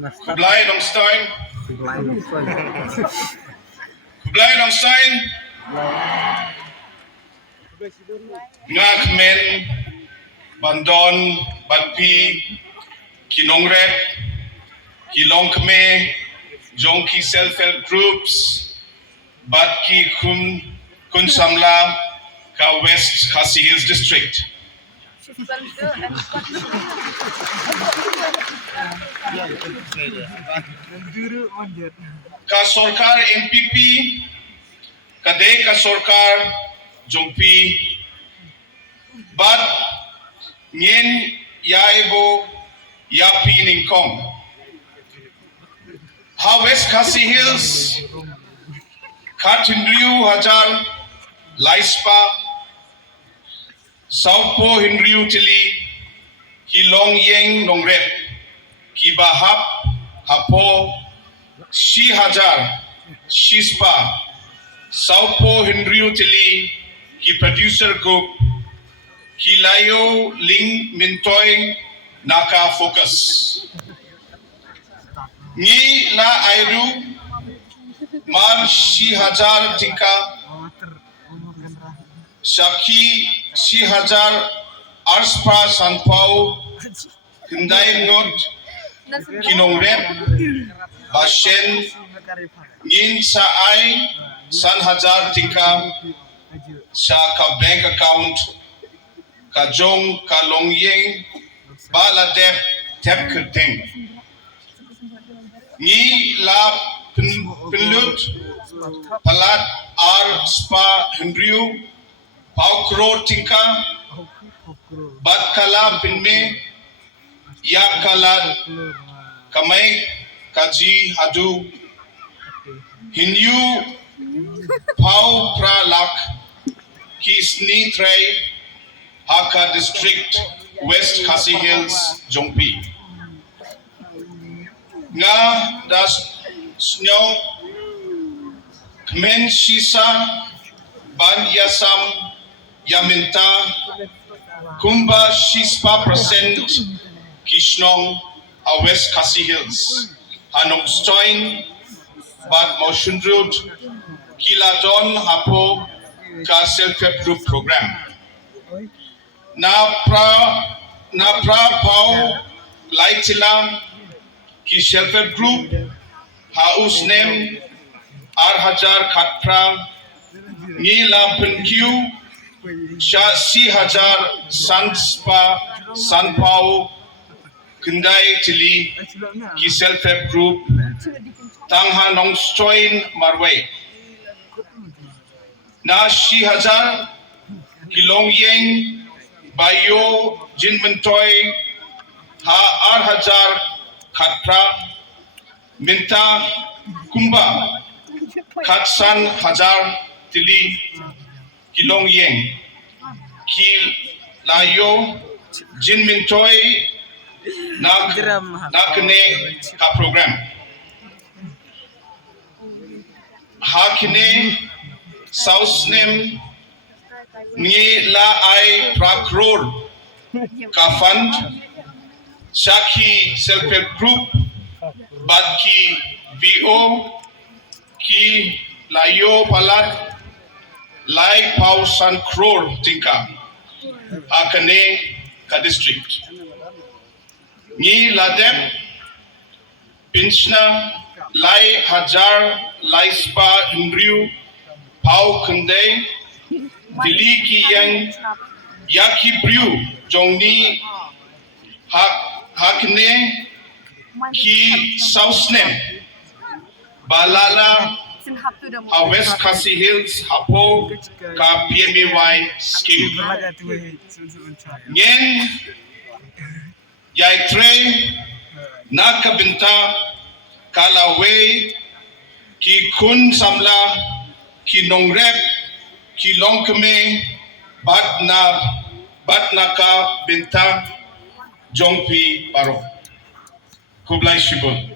Kublai Dongstein. Kublai Dongstein. Ngak men Bandon Banpi Kinongret Kilongkme Jongki self-help groups Batki Kun Samla Ka West Khasi Hills District. Ka Sorkar MPP Kadai Ka Sorkar Jongpi Bat Nyen Yaibo Yapi Ningkong Ha West Khasi Hills Khat Hajar Laispa Saupo Hinriu Tili Hilong Yeng Nongret Kibahap Hapo Shi Hajar Shispa Saupo Hinriu Tili Ki producer group Kilayo Ling Mintoy Naka Focus Ni La Airu Mar Shi Hajar Tingka Shaki Shi Hajar Arspa Sanpao Hindai Not Kinongret Bashen Yin Sa Ai San Hajar Tingka Shaka bank account Kajong Kalongyeng Baladep Tep Kerteng Ni La Pinlut Palat R Spa Hendriu Paukro Tingka Batkala Pinme Yakala Kamai Kaji Hadu Hinyu Pau Pralak Kisni Tray Haka District West Khasi Hills Jongpi Nga Das Snow Kmen Shisa Ban Yasam Yaminta Kumba Shispa Percent Kishnong A West Khasi Hills Hanong Stoin Bad Moshundrut Kiladon Hapo Ka self-help group program Na pra pau Laitila Ki self-help group Haus nem Ar Hajar Khatpra Ni La Penkyu Sha Si Hajar Sanspa Sanpao Kendai Tili Ki self-help group Tangha Nong Stoin Marway Na Shi Hajar Kilong Yeng Bayo Jinmentoy Ha Ar Hajar Khatra Minta Kumba Khatsan Hajar Tili Kilong Yeng Ki Layo Jinmentoy Nakne Ka program Hakine South Name Ni La Ai Prakror Ka Fund Shaki Self-Help Group Badki VO Ki Layo Palat Lai Pau San Crore Tingka Akane Ka District Ni Ladep Pinchna Lai Hajar Lai Spa Hindriu Pau Kundai Dili Ki Yang Yaki Briu Jongni Hakne Ki Sausnem Balala Ha West Khasi Hills Hapo Ka PMAY scheme Nyen Yai Tre Nakabinta Kalaway Ki Kun Samla Ki Nongrep Ki Longkeme Batnaka Binta Jongpi Baro Kublai Shibun